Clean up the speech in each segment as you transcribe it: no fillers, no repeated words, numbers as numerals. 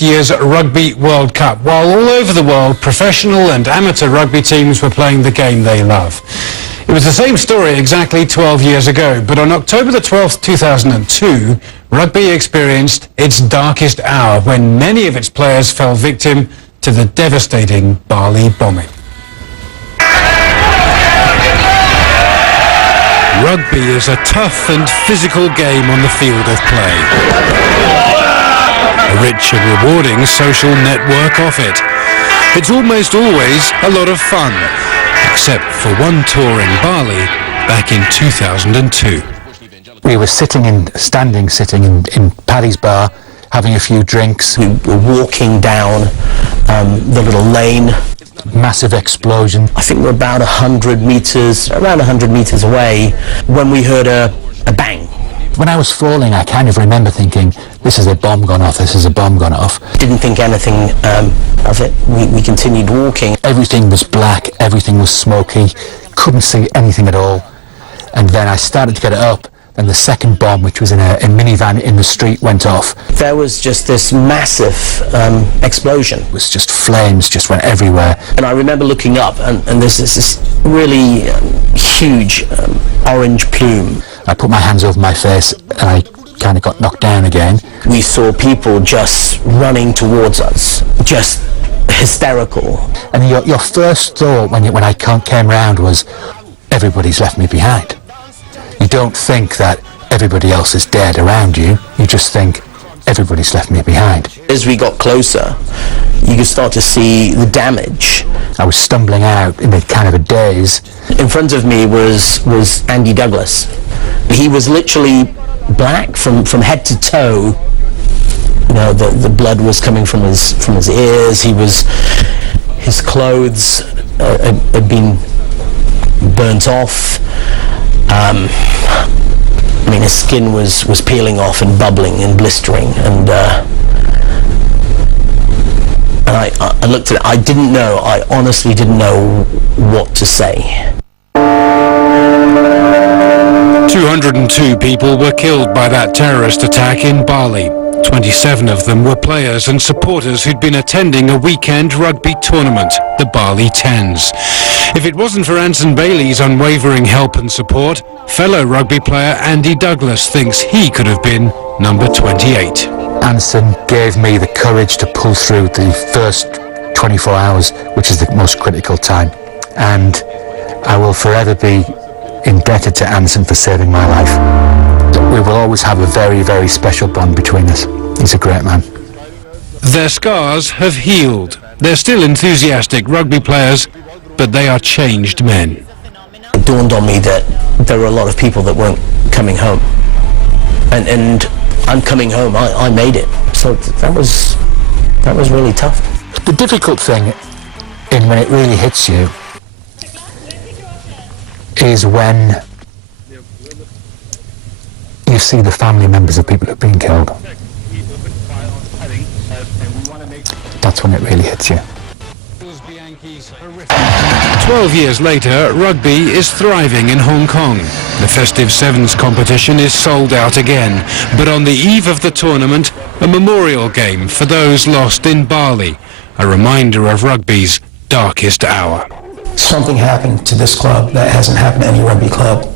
year's Rugby World Cup, while all over the world professional and amateur rugby teams were playing the game they love. It was the same story exactly 12 years ago, but on October the 12th, 2002, rugby experienced its darkest hour when many of its players fell victim to the devastating Bali bombing. Rugby is a tough and physical game on the field of play. A rich and rewarding social network off it. It's almost always a lot of fun, except for one tour in Bali back in 2002. We were sitting in Paddy's bar, having a few drinks. We were walking down the little lane. Massive explosion. I think we're about 100 meters, around 100 meters away, when we heard a bang. When I was falling, I kind of remember thinking, this is a bomb gone off, this is a bomb gone off. Didn't think anything of it. We continued walking. Everything was black, everything was smoky, couldn't see anything at all. And then I started to get it up, and the second bomb, which was in a minivan in the street, went off. There was just this massive explosion. It was just flames, just went everywhere. And I remember looking up, and there's this really huge orange plume. I put my hands over my face, and I kind of got knocked down again. We saw people just running towards us, just hysterical. And your first thought when I came round was, everybody's left me behind. You don't think that everybody else is dead around you, you just think, everybody's left me behind. As we got closer, you could start to see the damage. I was stumbling out in a kind of a daze. In front of me was Andy Douglas. He was literally black from head to toe. You know, the blood was coming from his ears. His clothes had been burnt off. I mean, his skin was peeling off and bubbling and blistering, and I looked at it. I didn't know. I honestly didn't know what to say. 202 people were killed by that terrorist attack in Bali. 27 of them were players and supporters who'd been attending a weekend rugby tournament, the Bali Tens. If it wasn't for Anson Bailey's unwavering help and support, fellow rugby player Andy Douglas thinks he could have been number 28. Anson gave me the courage to pull through the first 24 hours, which is the most critical time. And I will forever be indebted to Anson for saving my life. We will always have a very, very special bond between us. He's a great man. Their scars have healed. They're still enthusiastic rugby players, but they are changed men. It dawned on me that there were a lot of people that weren't coming home. And I'm coming home. I made it. So that was really tough. The difficult thing when it really hits you is when you see the family members of people who've been killed. That's when it really hits you. 12 years later, rugby is thriving in Hong Kong. The festive Sevens competition is sold out again, but on the eve of the tournament, a memorial game for those lost in Bali, a reminder of rugby's darkest hour. Something happened to this club that hasn't happened to any rugby club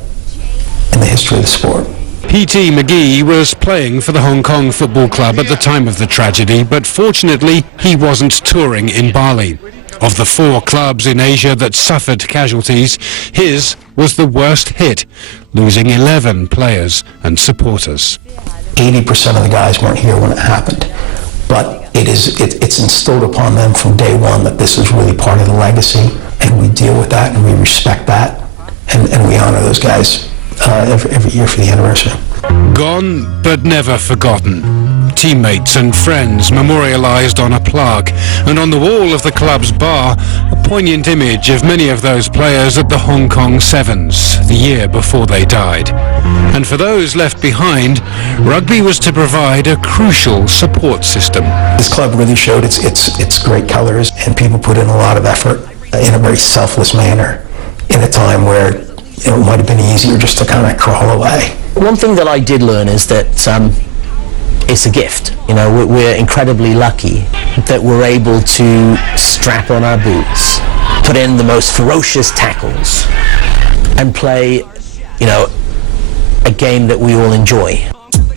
in the history of the sport. P.T. McGee was playing for the Hong Kong Football Club at the time of the tragedy, but fortunately he wasn't touring in Bali. Of the 4 clubs in Asia that suffered casualties, his was the worst hit, losing 11 players and supporters. 80% of the guys weren't here when it happened, but it's instilled upon them from day one that this is really part of the legacy, and we deal with that and we respect that, and we honor those guys every year for the anniversary. Gone but never forgotten. Teammates and friends memorialized on a plaque, and on the wall of the club's bar, a poignant image of many of those players at the Hong Kong Sevens, the year before they died. And for those left behind, rugby was to provide a crucial support system. This club really showed its great colors, and people put in a lot of effort in a very selfless manner in a time where it might have been easier just to kind of crawl away. One thing that I did learn is that it's a gift. You know, we're incredibly lucky that we're able to strap on our boots, put in the most ferocious tackles, and play, you know, a game that we all enjoy.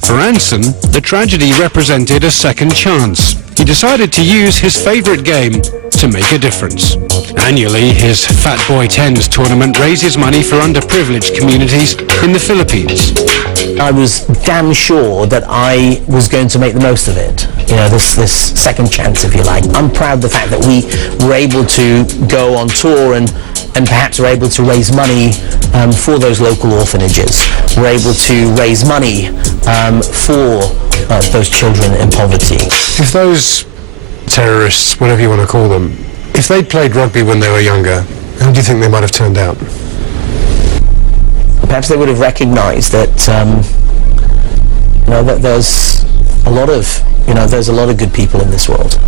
For Anson, the tragedy represented a second chance. He decided to use his favourite game to make a difference. Annually, his Fat Boy Tens tournament raises money for underprivileged communities in the Philippines. I was damn sure that I was going to make the most of it. You know, this second chance, if you like. I'm proud of the fact that we were able to go on tour and perhaps were able to raise money for those local orphanages. We're able to raise money for those children in poverty. If those terrorists, whatever you want to call them, if they'd played rugby when they were younger, how do you think they might have turned out? Perhaps they would have recognised that, you know, that there's a lot of good people in this world.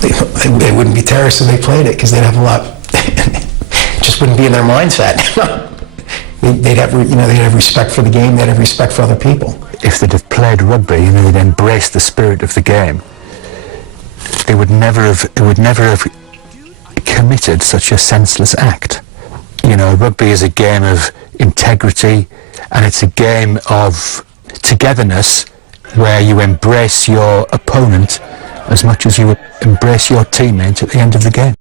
They wouldn't be terrorists if they played it, because they'd have a lot. It just wouldn't be in their mindset. They'd have respect for the game. They'd have respect for other people. If they'd have played rugby and they'd embraced the spirit of the game, they would never have committed such a senseless act. You know, rugby is a game of integrity, and it's a game of togetherness where you embrace your opponent as much as you embrace your teammate at the end of the game.